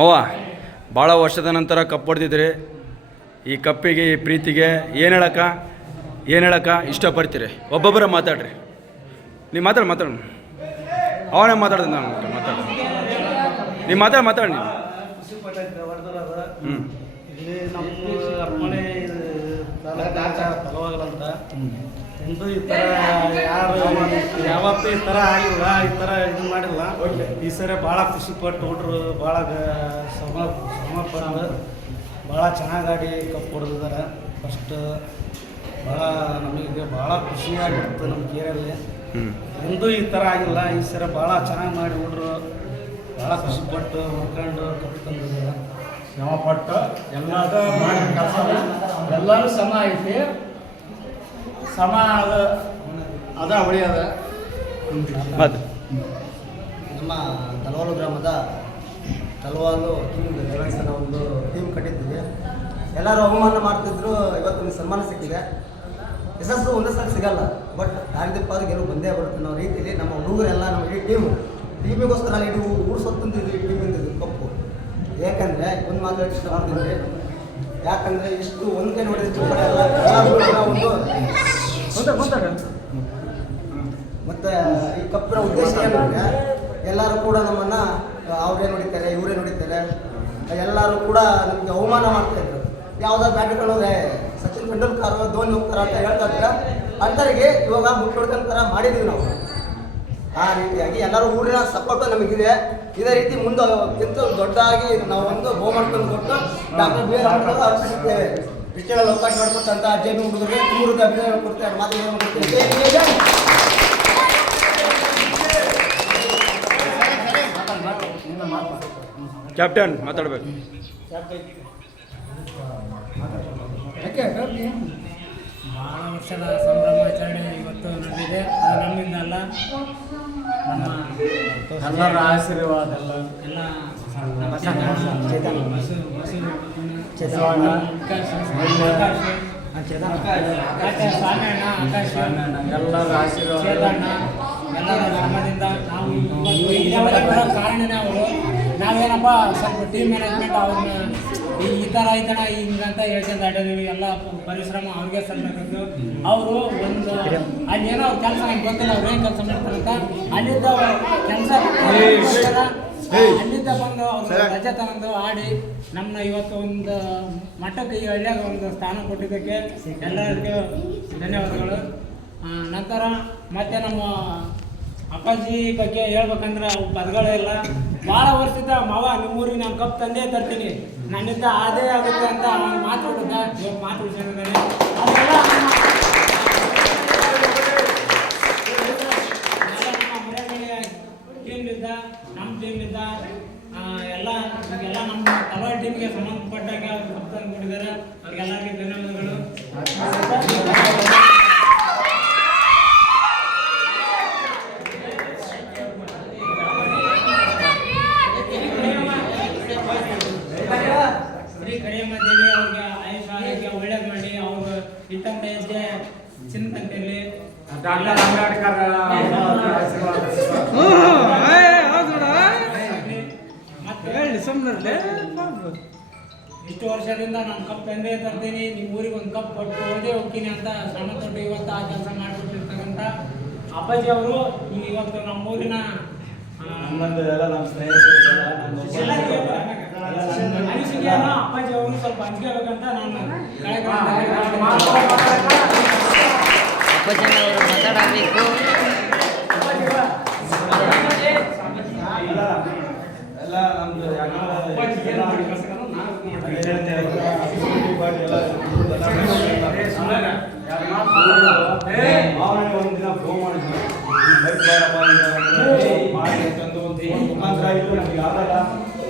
ಅವ್ವ ಭಾಳ ವರ್ಷದ ನಂತರ ಕಪ್ ಹೊಡೆದಿದ್ರಿ. ಈ ಕಪ್ಪಿಗೆ ಈ ಪ್ರೀತಿಗೆ ಏನು ಹೇಳಕ್ಕ ಇಷ್ಟಪಡ್ತೀರಿ? ಒಬ್ಬೊಬ್ಬರ ಮಾತಾಡ್ರಿ. ನೀವು ಮಾತಾಡು ಅವನೇ ಮಾತಾಡ್ದೆ. ನಾನು ನೀವು ಮಾತಾಡಿ ನೀವು. ಇಲ್ಲಿ ನಮ್ಮ ಅರಮನೆ ತಲವಾಗಲಂತ ಎಂದು ಈ ಥರ ಯಾರು ಯಾವತ್ತೂ ಈ ಥರ ಆಗಿಲ್ಲ, ಈ ಥರ ಇದು ಮಾಡಿಲ್ಲ. ಈ ಸರಿ ಭಾಳ ಖುಷಿಪಟ್ಟು ಹುಡ್ರು ಭಾಳ ಶ್ರಮ ಪಟ್ಟು ಭಾಳ ಚೆನ್ನಾಗಿ ಆಡಿ ಕಪ್ ಹೊಡೆದಿದ್ದಾರೆ. ಫಸ್ಟ್ ಭಾಳ ನಮಗೆ ಭಾಳ ಖುಷಿಯಾಗಿತ್ತು ನಮ್ಮ ಕೇರಲ್ಲಿ. ಎಂದೂ ಈ ಥರ ಆಗಿಲ್ಲ. ಈ ಸರಿ ಭಾಳ ಚೆನ್ನಾಗಿ ಮಾಡಿ ಹುಡ್ರು ಭಾಳ ಖುಷಿಪಟ್ಟು ಹೊಡ್ಕೊಂಡು ಕಪ್ ತಂದಿದ್ದಾರೆ. ಶ್ರಮಪಟ್ಟು ಎಲ್ಲದ ಮಾಡಿದ ಕೆಲಸ ಎಲ್ಲರೂ ಸಮ ಐತಿ. ಸಮ ಅದ ಉಳಿಯದ. ನಮ್ಮ ತಲವಾಲು ಗ್ರಾಮದ ತಲವಾಲು ಟೀಮ್ ಲೆವೆನ್ಸನ ಒಂದು ಟೀಮ್ ಕಟ್ಟಿದ್ದೀವಿ. ಎಲ್ಲರೂ ಅವಮಾನ ಮಾಡ್ತಿದ್ರು. ಇವತ್ತು ಸನ್ಮಾನ ಸಿಕ್ಕಿದೆ. ಯಶಸ್ಸು ಒಂದೇ ಸಲ ಸಿಗಲ್ಲ, ಬಟ್ ದಾರಿದೀಪ ಗೆಲುವು ಬಂದೇ ಬರುತ್ತೆ ಅನ್ನೋ ರೀತಿಯಲ್ಲಿ ನಮ್ಮ ಹುಡುಗರೆಲ್ಲ ನಮ್ಮ ಇಡೀ ಟೀಮಿಗೋಸ್ಕರ ಇಡೀ ಊರು ಸೊತ್ತಂತಿದ್ವಿ. ಟೀಮಿಂದಿದ್ದು ಕಪ್ಪು. ಯಾಕಂದರೆ ಒಂದು ಮಾತು ಇಷ್ಟಪಡ್ತಿದ್ವಿ. ಯಾಕಂದರೆ ಇಷ್ಟು ಒಂದು ಕೈ ನೋಡಿದ್ರೆ ಮತ್ತು ಈ ಕಪ್ಪಿನ ಉದ್ದೇಶ ಏನಂದರೆ ಎಲ್ಲರೂ ಕೂಡ ನಮ್ಮನ್ನು ಅವ್ರೇನು ಹೊಡಿತಾರೆ ಇವರೇನು ಹೊಡಿತಾರೆ ಎಲ್ಲರೂ ಕೂಡ ನಮಗೆ ಅವಮಾನ ಮಾಡ್ತಾಯಿದ್ರು. ಯಾವುದಾದ್ರು ಬ್ಯಾಟ್ಗಳು ಹೋದರೆ ಸಚಿನ್ ತೆಂಡೂಲ್ಕರ್ ಧೋನಿ ಹೋಗ್ತಾರೆ ಅಂತ ಹೇಳ್ತಾ ಇದ್ದಾರೆ. ಅಂಥವ್ರಿಗೆ ಇವಾಗ ಮುಟ್ಟೊಡ್ಕೊಂತಾರ ಮಾಡಿದ್ದೀವಿ ನಾವು. ಆ ರೀತಿಯಾಗಿ ಎಲ್ಲರೂ ಊರಿನ ಸಪೋರ್ಟು ನಮಗಿದೆ. ಇದೇ ರೀತಿ ಮುಂದೆ ದೊಡ್ಡದಾಗಿ ನಾವು ಒಂದು ಬಹುಮಾನ ಕೊಟ್ಟು ಡಾಕ್ಟರ್ ಬಿ ಆರ್ ಅಂಬೇಡ್ಕರ್ ಅರ್ಪಿಸುತ್ತೇವೆ. ಇಷ್ಟೆಲ್ಲ ಅವಕಾಶ ಮಾಡಿಕೊಟ್ಟಂತ ಜೇನು ಹುಡುಗರಿಗೆ ಮೂರು ಅಭಿನಯ ಕೊಡ್ತೇವೆ. ಮಾತು ಕ್ಯಾಪ್ಟನ್ ಮಾತಾಡಬೇಕು. ಭಾಳ ವರ್ಷದ ಸಂಭ್ರಮಾಚರಣೆ ಇವತ್ತು ನಡೆದಿದೆ. ಅದು ನಮ್ಮಿಂದ ಅಲ್ಲ, ನಮ್ಮ ಎಲ್ಲರ ಆಶೀರ್ವಾದ ಎಲ್ಲ ಎಲ್ಲರ ಆಶೀರ್ವಾದ ಎಲ್ಲರ ಶ್ರಮದಿಂದ ನಾವು ಕಾರಣನೇ ಅವರು. ನಾವೇನಪ್ಪ ಸ್ವಲ್ಪ ಟೀಮ್ ಮ್ಯಾನೇಜ್ಮೆಂಟ್ ಅವ್ರನ್ನ ಈ ಥರ ಐತಣ ಹಿಂಗಂತ ಹೇಳ್ಕೊಂಡು ಆಡಿದ್ವಿ. ಎಲ್ಲ ಪರಿಶ್ರಮ ಅವ್ರಿಗೆ ಸಲ್ಲಬೇಕು. ಅವರು ಒಂದು ಅಲ್ಲಿ ಏನೋ ಅವ್ರ ಕೆಲಸ ನಂಗೆ ಗೊತ್ತಿಲ್ಲ, ಅವ್ರು ಏನು ಕೆಲಸ ಮಾಡ್ತಾರಂತ. ಅಲ್ಲಿದ್ದ ಕೆಲಸ ಅಲ್ಲಿದ್ದ ಬಂದು ಅವ್ರು ರಜೆ ತಗೊಂಡು ಆಡಿ ನಮ್ಮನ್ನ ಇವತ್ತು ಒಂದು ಮಟ್ಟಕ್ಕೆ ಈ ಹಳ್ಳಿಯಾಗ ಒಂದು ಸ್ಥಾನ ಕೊಟ್ಟಿದ್ದಕ್ಕೆ ಎಲ್ಲರಿಗೂ ಧನ್ಯವಾದಗಳು. ನಂತರ ಮತ್ತೆ ನಮ್ಮ ಅಪ್ಪಾಜಿ ಬಗ್ಗೆ ಹೇಳ್ಬೇಕಂದ್ರೆ ಅವು ಪದಗಳೇ ಇಲ್ಲ. ಭಾಳ ವರ್ಷದ ಮಾವ ನಿಮ್ಮೂರಿಗೆ ನಾನು ಕಪ್ ತಂದೇ ತರ್ತೀನಿ, ನನ್ನಿಂದ ಅದೇ ಆಗುತ್ತೆ ಅಂತ ಅವ್ನು ಮಾತು ಕೊಟ್ಟಿದ್ದ. ಇವಾಗ ಮಾತು ಉಳಿಸಿದ್ದಾನೆ. ಅದೆಲ್ಲ ನಮ್ಮ ಮನೆಗಳಿಗೆ ಟೀಮ್ನಿಂದ ನಮ್ಮ ಟೀಮ್ನಿಂದ ಎಲ್ಲ ನಮ್ಮ ತಲವಾರು ಟೀಮ್ಗೆ ಸಂಬಂಧಪಟ್ಟಾಗ ಕಪ್ ತಂದು ಕೊಟ್ಟಿದ್ದಾರೆ. ಅವ್ರಿಗೆಲ್ಲರಿಗೂ ಧನ್ಯವಾದಗಳು. ಕಡಿಯಮ್ಮದೇವಿ ಅವ್ರಿಗೆ ಆಯುಷ ಆರೋಗ್ಯ ಒಳ್ಳೇದು ಮಾಡಿ ಅವ್ರು ಇಟ್ಟಂತ ಹೆಜ್ಜೆ ಚಿಂತಂತೆಯಲ್ಲಿ ಡಾಕ್ಟರ್ ಅಂಬೇಡ್ಕರ್ ಇಷ್ಟು ವರ್ಷದಿಂದ ನಾನು ಕಪ್ ತಂದೆ ತರ್ತೀನಿ, ನಿಮ್ಮ ಊರಿಗೆ ಒಂದು ಕಪ್ ಕೊಟ್ಟು ಓದೇ ಹೋಗ್ತೀನಿ ಅಂತ ಶ್ರಮ ತೊಟ್ಟು ಇವತ್ತು ಆ ಕೆಲಸ ಮಾಡಿಕೊಟ್ಟಿರ್ತಕ್ಕಂಥ ಅಪ್ಪಾಜಿ ಅವರು ಇವತ್ತು ನಮ್ಮೂರಿನ ಅನಿಸಿಕೆಯನ್ನು ಅಪ್ಪಾಜಿ ಅವರು ಸ್ವಲ್ಪ ಹಂಚ್ಕೋಬೇಕಂತ ನಾನು ಅಪ್ಪಾಜಿ ಅವರು ಮಾತಾಡಬೇಕು. ಎಲ್ಲ ನಮ್ದು ಒಂದಿನ ಫೋನ್ ಮಾಡಿದ್ವಿ. ಮುಖಾಂತರ ಇತ್ತು ನಮಗೆ ಆಗಲ್ಲ.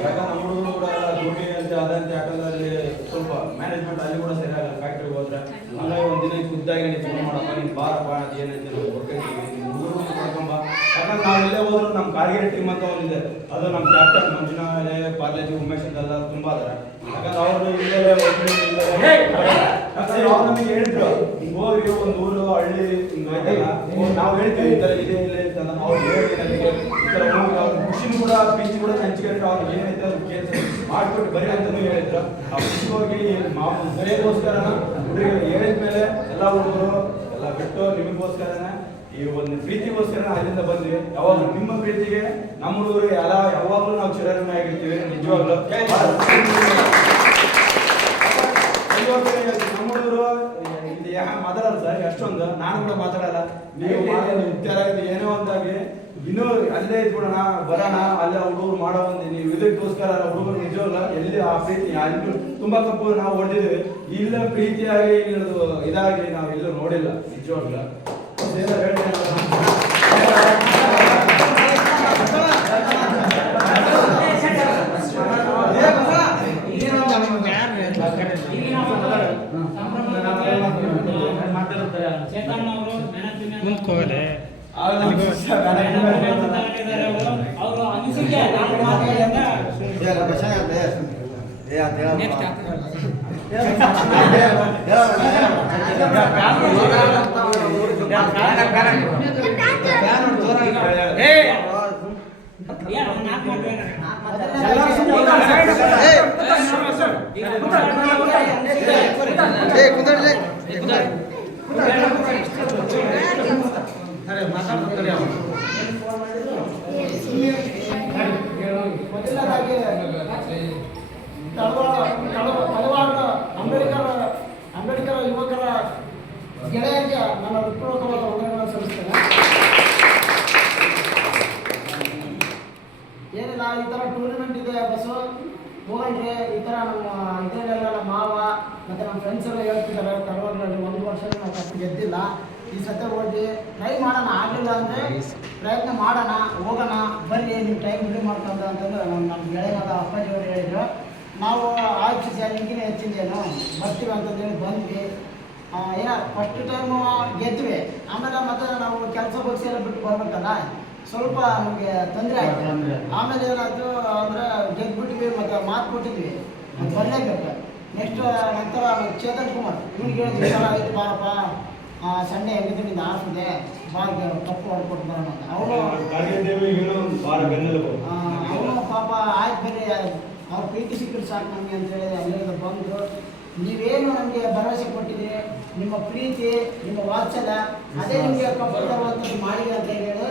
ಯಾಕಂದ್ರೆ ನಮ್ಮ ಹುಡುಗರು ಕೂಡ ಎಲ್ಲ ಡ್ಯೂಟಿ ಅಂತ ಅದಂತೆ. ಯಾಕಂದ್ರೆ ಅಲ್ಲಿ ಸ್ವಲ್ಪ ಮ್ಯಾನೇಜ್ಮೆಂಟ್ ಅಲ್ಲಿ ಕೂಡ ಸರಿಯಾಗಲ್ಲ. ಫ್ಯಾಕ್ಟ್ರಿಗೆ ಹೋದ್ರೆ ಹಂಗಾಗಿ ಒಂದಿನ ಖುದ್ದಾಗಿ ನೀನು ಫೋನ್ ಮಾಡಪ್ಪ, ನೀನು ಬಾರಪ್ಪ ಅಂತ ಏನೈತೆ ನಾವು ಕೊಡ್ತೀವಿ, ನಿಮ್ಮ ಹುಡುಗರು ಕರ್ಕೊಂಬ. ಯಾಕಂದ್ರೆ ನಾವು ಎಲ್ಲೇ ಹೋದ್ರು ನಮ್ಮ ಕಾರ್ಗಿರಿ ಟೀಮ್ ಅಂತ ಒಂದಿದೆ, ಅದು ನಮ್ಮ ಕ್ಯಾಪ್ಟನ್ ಮಂಜುನಾಲೆ ಪಾರ್ಲೇಜಿ ಉಮೇಶ್ ಅಂತೆಲ್ಲ ತುಂಬ ಅದಾರೆ. ಯಾಕಂದ್ರೆ ಅವ್ರು ಇಲ್ಲೇ ಅವ್ರು ನಮಗೆ ಹೇಳಿದ್ರು, ಹಿಂಗೆ ಹೋಗಿ ಒಂದು ಊರು ಹಳ್ಳಿ ಹಿಂಗೆ ಆಯ್ತಲ್ಲ, ನಾವು ಹೇಳ್ತೀವಿ ಈ ಥರ ಇದೆ ಇಲ್ಲ ಅಂತ. ಅವ್ರು ಹೇಳಿ ನನಗೆ ಈ ಥರ ಹೋಗಿ ಅವ್ರ ಖುಷಿನೂ ಕೂಡ ಪ್ರೀತಿ ಕೂಡ ಹಂಚ್ಕೊಂಡ್ರೆ ಅವ್ರ ಅವ್ರಿಗೆ ಏನೈತೆ ಅದು ಕೆಲಸ ಮಾಡ್ಕೊಟ್ಟು ಬರೀ ಅಂತಲೂ ಹೇಳಿದ್ರು. ಆ ಖುಷಿಯಾಗಿ ಬರೆಯೋಕ್ಕೋಸ್ಕರನ ಹುಡುಗರಿಗೆ ಹೇಳಿದ್ಮೇಲೆ ಎಲ್ಲ ಹುಡುಗರು ಎಲ್ಲ ಬಿಟ್ಟು ನಿಮಗೋಸ್ಕರನೇ ಈ ಒಂದು ಪ್ರೀತಿಗೋಸ್ಕರ ಅಲ್ಲಿಂದ ಬಂದ್ವಿ. ಯಾವಾಗ ನಿಮ್ಮ ಪ್ರೀತಿಗೆ ನಮ್ಮ ಹುಡುಗರು ಯಾವಾಗಲೂ ನಾವು ಚಿರಋಣಿ ಆಗಿರ್ತೀವಿ. ನಿಜವಾಗ್ಲೂ ನಮ್ಮ ಹುಡುಗರು ಮಾತಾಡಲ್ಲ ಸರ್, ಅಷ್ಟೊಂದು ನಾನು ಕೂಡ ಮಾತಾಡಲ್ಲ. ನೀವು ಏನೋ ಒಂದಾಗಿ ಇನ್ನೂ ಅಲ್ಲೇ ಇದ್ಬಿಡೋಣ ಬರೋಣ, ಅಲ್ಲೇ ಹುಡುಗರು ಮಾಡೋ ಒಂದು ನೀವು ಇದಕ್ಕೋಸ್ಕರ ಹುಡುಗರು ನಿಜವಲ್ಲ ಎಲ್ಲಿ ಆ ಪ್ರೀತಿ ಅಲ್ಲಿ ತುಂಬಾ ಕಪ್ಪು ನಾವು ಹೊಡೆದಿದ್ದೀವಿ. ಇಲ್ಲ ಪ್ರೀತಿಯಾಗಿ ಇದಾಗಿ ನಾವು ಎಲ್ಲೂ ನೋಡಿಲ್ಲ ನಿಜವಾಗ್ಲ. ಮುಂದ್ಕೋಗಲೆ ಅವರು ಅನಿಸಿಕೆ ಮೊದಲನೇದಾಗಿ ಹಲವಾರು ಅಂಬೇಡ್ಕರ್ ಯುವಕರ ಗೆಳೆಯರಿಗೆ ನನ್ನ ಹೃತ್ಪೂರ್ವಕವಾದ ವಂದನೆಗಳನ್ನು ಸಲ್ಲಿಸ್ತೇನೆ. ಏನಿಲ್ಲ, ಈ ಥರ ಟೂರ್ನಮೆಂಟ್ ಇದೆ ಬಸ್ಸು ಹೋಗಲ್ರಿ, ಈ ಥರ ನಮ್ಮ ಇದರಲ್ಲೆಲ್ಲ ನಮ್ಮ ಮಾವ ಮತ್ತು ನಮ್ಮ ಫ್ರೆಂಡ್ಸ್ ಎಲ್ಲ ಹೇಳ್ತಿದ್ದಾರೆ ತರವಾಗಲಿ 1 ವರ್ಷ ನಾವು ಕಪ್ಪು ಗೆದ್ದಿಲ್ಲ, ಈ ಸತ ಹೋಗಿ ಟ್ರೈ ಮಾಡೋಣ, ಆಗಲಿಲ್ಲ ಅಂದರೆ ಪ್ರಯತ್ನ ಮಾಡೋಣ, ಹೋಗೋಣ, ಬರ್ರಿ ನೀವು ಟೈಮ್ ಇದು ಮಾಡ್ಕೊಂಡು ಅಂತಂದ್ರೆ ನಮ್ಮ ಗೆಳೆಯನಾದ ಅಪ್ಪಾಜಿಯವರು ಹೇಳಿದ್ರು. ನಾವು ಆಯ್ತು ಸರ್ ನಿಮಗಿನ ಹೆಚ್ಚಿಂದೇನು ಬರ್ತೀವಿ ಅಂತಂದೇಳಿ ಬಂದ್ವಿ. ಏನೋ ಫಸ್ಟ್ ಟೈಮು ಗೆದ್ವಿ, ಆಮೇಲೆ ಮತ್ತೆ ನಾವು ಕೆಲಸ ಬಗ್ಸಿ ಎಲ್ಲ ಬಿಟ್ಟು ಬರ್ಬೇಕಲ್ಲ, ಸ್ವಲ್ಪ ನಮಗೆ ತೊಂದರೆ ಆಯಿತು. ಆಮೇಲೆ ಏನಾಯ್ತು ಅಂದರೆ ಗೆದ್ಬಿಟ್ವಿ, ಮತ್ತು ಮಾತು ಕೊಟ್ಟಿದ್ವಿ ಬರಲೇಬೇಕು. ನೆಕ್ಸ್ಟ್ ನಂತರ ಚೇತನ್ ಕುಮಾರ್ ಇವ್ನಿಗೆ ಹೇಳಿದ್ವಿ, ಸರ್ ಆಯ್ತು ಬಾರಪ್ಪ ಸಂಡೇ ಹೆಂಗಿದ್ರು ನಿಂದು ಆಫ್ ಇದೆ, ಬಾಗೆ ಕಪ್ಪು ಹೊಡ್ಕೊಟ್ಟು ಬರೋಣ ಅಂತ. ಅವನು ಪಾಪ ಆಯ್ತು ಬರ್ರಿ ಅವ್ರ ಪ್ರೀತಿ ಸಿಕ್ಕರು ಸಾಕು ನಮಗೆ ಅಂತೇಳಿ ಅಲ್ಲಿಂದ ಬಂದು ನೀವೇನು ನಮಗೆ ಭರವಸೆ ಕೊಟ್ಟಿದ್ರಿ, ನಿಮ್ಮ ಪ್ರೀತಿ ನಿಮ್ಮ ವಾತ್ಸಲ್ಯ ಅದೇ ನಿಮಗೆ ಕಪ್ಪು ತರುವಂಥದ್ದು ಮಾಡಿದೆ ಅಂತ ಹೇಳಿ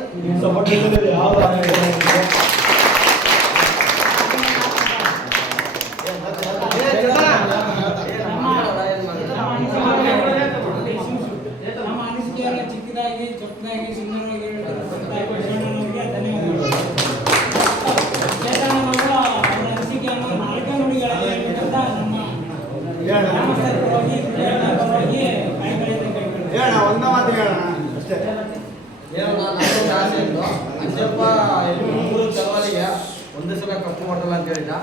ನಮ್ಮ ಅನಿಸಿಕೆಯನ್ನು ಚಿಕ್ಕದಾಗಿ ಚೊಕ್ಕದಾಗಿ ಸುಂದರವಾಗಿ ಧನ್ಯವಾದಗಳು. ಚೇತನವರು ಅವರ ಅನಿಸಿಕೆಯನ್ನು 4 ನುಡಿಗಳಲ್ಲಿ ಹೇಳ್ಬೇಕಂತ ನಮ್ಮ ಒಂದು ಮಾತು ಹೇಳೋಣ ಅಷ್ಟೇ. ಏನಲ್ಲ ನಮ್ಮೊಂದು ಆಸೆ ಇತ್ತು, ಅಂಜಪ್ಪ ಮೂರು ಚಲವಾಲಿಗೆ ಒಂದೇ ಸಲ ಕಪ್ಪು ಮಾಡಲ್ಲ ಅಂತ ಹೇಳಿದ.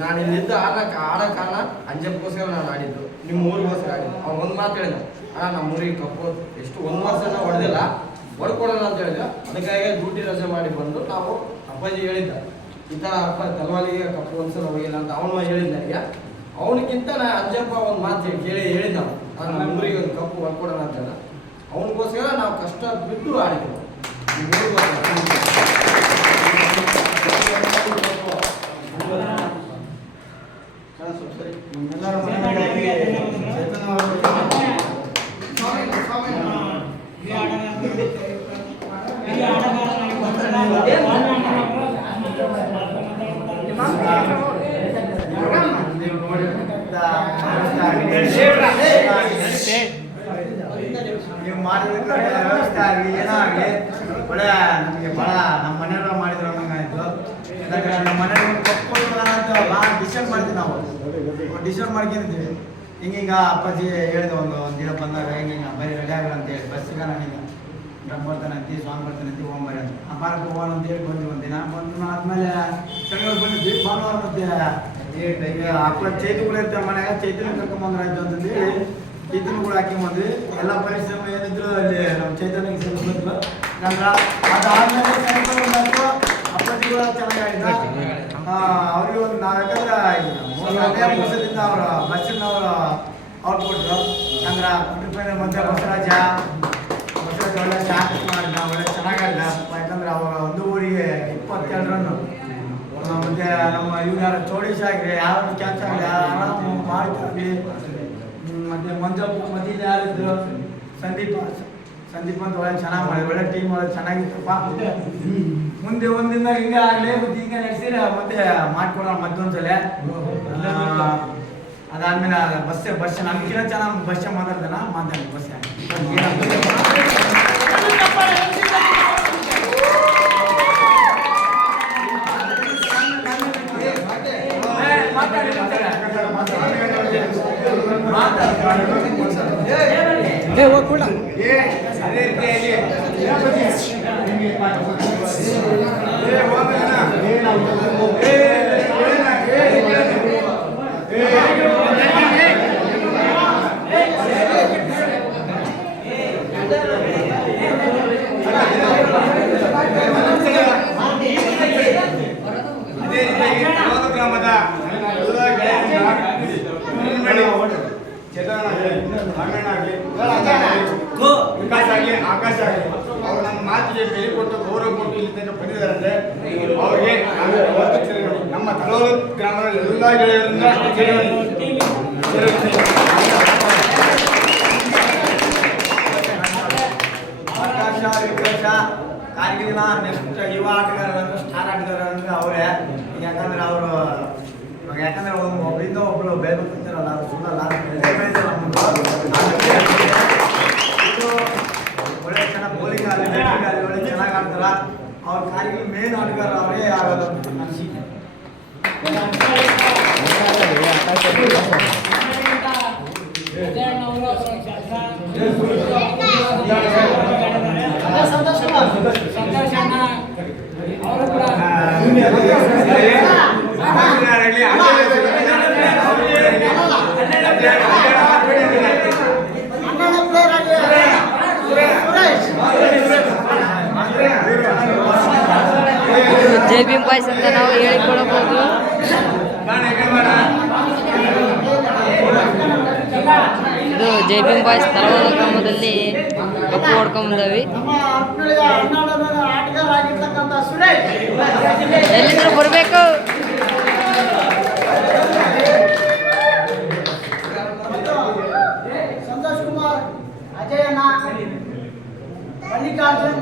ನಾನು ಇಲ್ಲಿದ್ದು ಆಡೋ ಕಾರಣ ಅಂಜಪ್ಪಗೋಸ್ಕರ ನಾನು ಆಡಿದ್ದು, ನಿಮ್ಮ ಊರಿಗೋಸ್ಕರ ಆಡಿದ್ದು. ಅವ್ನು ಒಂದು ಮಾತು ಹೇಳಿದ, ಅಣ್ಣ ನಮ್ಮ ಊರಿಗೆ ಕಪ್ಪು ಎಷ್ಟು 1 ವರ್ಷ ಹೊಡೆದಿಲ್ಲ, ಹೊಡ್ಕೊಡೋಣ ಅಂತ ಹೇಳಿದ. ಅದಕ್ಕಾಗಿ ಡ್ಯೂಟಿ ರಜೆ ಮಾಡಿ ಬಂದು ನಾವು ಅಪ್ಪಾಜಿ ಹೇಳಿದ್ದ ಈ ಥರ ಅಪ್ಪ ತಲವಾಲಿಗೆ ಕಪ್ಪು ಒಂದ್ಸಲ ಹೋಗಿಲ್ಲ ಅಂತ ಅವನು ಹೇಳಿದ್ದ ನನಗೆ. ಅವನಿಗಿಂತ ಅಂಜಪ್ಪ ಒಂದು ಮಾತು ಹೇಳಿದ್ದ, ನಾನು ನಮ್ಮ ಊರಿಗೆ ಒಂದು ಕಪ್ಪು ಹೊಡ್ಕೊಡೋಣ ಅಂತ ಹೇಳ. ಅವನಿಗೋಸ್ಕರ ನಾವು ಕಷ್ಟ ಬಿಟ್ಟು ಆಡಿದ್ವಿ. ನೀವು ಮಾಡಿದ ವ್ಯವಸ್ಥೆ ಆಗಲಿ ಏನೋ ಆಗಲಿ ಒಳ್ಳೆ ನಮಗೆ ಭಾಳ ನಮ್ಮ ಮನೆಯವರು ಮಾಡಿದ್ರು ಅನ್ನಂಗಾಯ್ತು. ಯಾಕಂದ್ರೆ ನಮ್ಮ ಮನೆಯವ್ರು ಕಪ್ಪು ಅಂತ ಭಾಳ ಡಿಸೈಡ್ ಮಾಡ್ತೀವಿ, ನಾವು ಡಿಸೈಡ್ ಮಾಡ್ಕೊಂಡಿದ್ವಿ. ಹಿಂಗ ಅಪ್ಪಾಜಿ ಹೇಳಿದ ಒಂದು ದಿನ ಬಂದಾಗ ಹಿಂಗೆ ಬರೀ ರೆಡಿ ಆಗಲ್ಲ ಅಂತೇಳಿ ಬಸ್ಸಿಗೆ ನಾನು ಹಿಂಗೆ ಡ್ರಮ್ ಬರ್ತಾನಂತಿ ಸಾಂಗ್ ಬರ್ತಾನಂತಿ ಹೋಗ್ಬರಿ ಅಂತ ಪಾರ್ಕ್ ಹೋಗೋಣ ಅಂತೇಳಿ ಬಂದ್ವಿ. ಒಂದಿನ ಬಂದು ಆದ್ಮೇಲೆ ಶನಿವಾರ ಬಂದಿದ್ವಿ. ಭಾನುವಾರ ಮತ್ತೆ ಅಪ್ಪ ಚೈತಿಗಳು ಇರ್ತಾರೆ ಮನೆಯಾಗ, ಚೈತಿನ ಕರ್ಕೊಂಬಂದ್ರಾಯ್ತು ಅಂತಂದೇಳಿ ಚೈತನ್ಯಗಳು ಹಾಕೊಂಬಂದ್ವಿ. ಎಲ್ಲ ಪರಿಶ್ರಮ ಏನಿದ್ರು ಅಲ್ಲಿ ನಮ್ಮ ಚೈತನ್ಯಕ್ಕೆ ಸೇರಿಸ್ಬಿಟ್ರು. ನಂತರ ಅದಾದ್ಮೇಲೆ ಬಂದಾಯ್ತು, ಅಪ್ಪಾಜಿಗಳು ಚೆನ್ನಾಗಿ ಆಡಿದ. ಅವ್ರಿಗೆ ಒಂದು ನಾವು ಯಾಕಂದ್ರೆ ಅದೇ ವರ್ಷದಿಂದ ಅವರು ಬಸ್ಸಿನ ಅವರು ಔಟ್ ಕೊಟ್ಟರು. ಅಂದ್ರೆ ಕುಟುಂಬ ಮಧ್ಯೆ ಬಸವರಾಜ ಒಳ್ಳೆ ಶಾಕ್ ಮಾಡಿದ, ಒಳ್ಳೆ ಚೆನ್ನಾಗಿ ಆಡಿದ. ಯಾಕಂದ್ರೆ ಅವರ ಒಂದು ಊರಿಗೆ 22 ರನ್ನು ಮತ್ತೆ ನಮ್ಮ ಇವ್ರು ಚೌಡೇಶ್ ಆಗ್ರಿ ಯಾವ ಕ್ಯಾಚ್ ಆಗಲಿ ಆರಾಮ್ ಮಾಡ್ತೀವಿ. ಮತ್ತೆ ಮಂಜಪ್ಪ ಮಧ್ಯೆ ಯಾರಿದ್ರು ಸಂದೀಪ್ ಅಂತ ಒಳ್ಳೆ ಚೆನ್ನಾಗಿ ಮಾಡಿ ಒಳ್ಳೆ ಟೀಮ್ ಒಳ್ಳೆ ಚೆನ್ನಾಗಿತ್ತಪ್ಪ. ಮುಂದೆ ಒಂದಿನ ಹಿಂಗೆ ಆಗಲಿ ಮತ್ತೆ ಹಿಂಗೆ ನಡೆಸಿದ್ರೆ ಮತ್ತೆ ಮಾಡ್ಕೊಡೋಣ ಮತ್ತೊಂದ್ಸಲ. ಅದಾದ್ಮೇಲೆ ಬಸ್ ನಮ್ಗಿನ್ನ ಚೆನ್ನಾಗಿ ಬಸ್ ಮಾತಾಡ್ತಾನ ಮಾತಾಡಿ ಬಸ್ ಕೂಡ ಅದೇ ರೀತಿಯಾಗಿ ಗ್ರಾಮದ ವಿಕಾಸ್ ಆಗಲಿ ಆಕಾಶ ಆಗಲಿ ಅವರು ನಮ್ಮ ಮಾತಿಗೆ ಬೆಲೆ ಕೊಟ್ಟು ಗೌರವ ಕೊಟ್ಟು ಇಲ್ಲಿ ತನಕ ಬಂದಿದ್ದಾರೆ. ಅವ್ರಿಗೆ ನಮ್ಮ ತಲೋರು ಗ್ರಾಮದ ಎಲ್ಲ ಗೆಳೆಯರಿಂದ ಆಕಾಶ ವಿಕಾಸ ಕಾರ್ಗಿಲ್ನ ನೆಕ್ಸ್ಟ್ ಯುವ ಆಟಗಾರರು ಸ್ಟಾರ್ ಆಟಗಾರರು ಅವರೇ. ಯಾಕಂದ್ರೆ ಅವರು ಯಾಕಂದ್ರೆ ಒಬ್ಬರಿಂದ ಒಬ್ರು ಬೆಳಬೇಕು ಅಂತಾರಲ್ಲ ಅದು ಸುಮ್ಮಲ್ಲ ಇದು ಒಳ್ಳೆ ಚೆನ್ನಾಗಿ ಬೌಲಿಂಗ್ ಆಗಲಿ ಬ್ಯಾಟಿಂಗ್ ಆಗಲಿ ಒಳ್ಳೆ ಚೆನ್ನಾಗಿ ಆಡ್ತಾರ. ಅವ್ರ ಕಾರ್ಗಿಲ್ ಮೇನ್ ಆಟಗಾರ ಅವರೇ ಆಗೋದು ಅಂತ ಅನಿಸಿಕೆ. ಅವರು ಕೂಡ ಜೈ ಭೀಮ್ ಬಾಯ್ಸ್ ಅಂತ ನಾವು ಹೇಳಿಕೊಳ್ಳಬಹುದು. ಇದು ಜೈ ಭೀಮ್ ಬಾಯ್ಸ್ ತಲವಾದ ಗ್ರಾಮದಲ್ಲಿ ಕಪ್ಪು ಹೊಡ್ಕೊಂಬಂದವಿ. ಎಲ್ಲಿಂದ್ರೂ ಬರಬೇಕು. ಸಂತೋಷ್ ಕುಮಾರ್, ಅಜಯಣ್ಣ, ಮಲ್ಲಿಕಾರ್ಜುನ್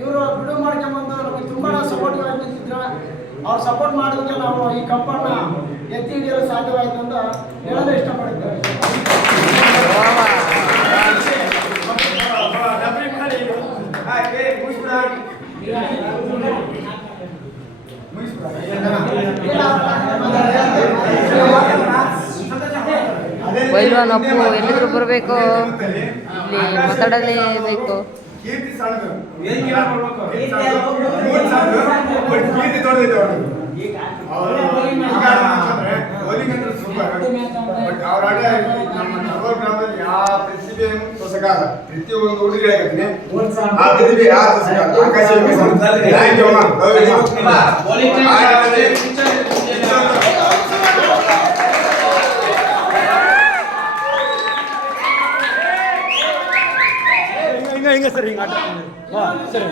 ಇವರು ಬಿಡು ಮಾಡ್ಕೊಂಬಂದು ನಮಗೆ ತುಂಬಾ ಸಪೋರ್ಟಿವ್ ಆಗಿ ನಿಂತಿದ್ರು. ಅವ್ರು ಸಪೋರ್ಟ್ ಮಾಡೋದಕ್ಕೆ ನಾವು ಈ ಕಪ್ಪನ್ನು ಎತ್ತಿ ಹಿಡಿಯಲು ಸಾಧ್ಯವಾಯಿತು ಅಂತ ಹೇಳಲು ಇಷ್ಟಪಡ್ತೇವೆ. ಪೈಲ್ವಾನ್ ಅಪ್ಪು ಎಲ್ಲಿದ್ರು ಬರಬೇಕು, ಇಲ್ಲಿ ಮಾತಾಡಲೇಬೇಕು. ಕೀರ್ತಿ ಸಣ್ಣದು ಕೀರ್ತಿ ದೊಡ್ಡದೈತೆ ಬೌಲಿಂಗ್ ಅಂದ್ರೆ ಸೂಪರ್. ಬಟ್ ಅವ್ರ ಆಟ ನಮ್ಮ ನಗರ ಗ್ರಾಮದಲ್ಲಿ ಯಾವ ಪ್ರತಿಭೆಯನ್ನು ತೋರ್ಸಕ್ಕಾಗಲ್ಲ. ಪ್ರತಿಯೊಂದು ಹುಡುಗಿ ಆಗಿರ್ತೀನಿ ಆ ಪ್ರತಿಭೆ ಯಾವ ತೋರ್ಸಕ್ಕಾಗಲ್ಲ. ಆಕಾಶ ಹಿಂಗೆ ಸರ್ ಹಿಂಗೆ ಆಟ ಸರಿ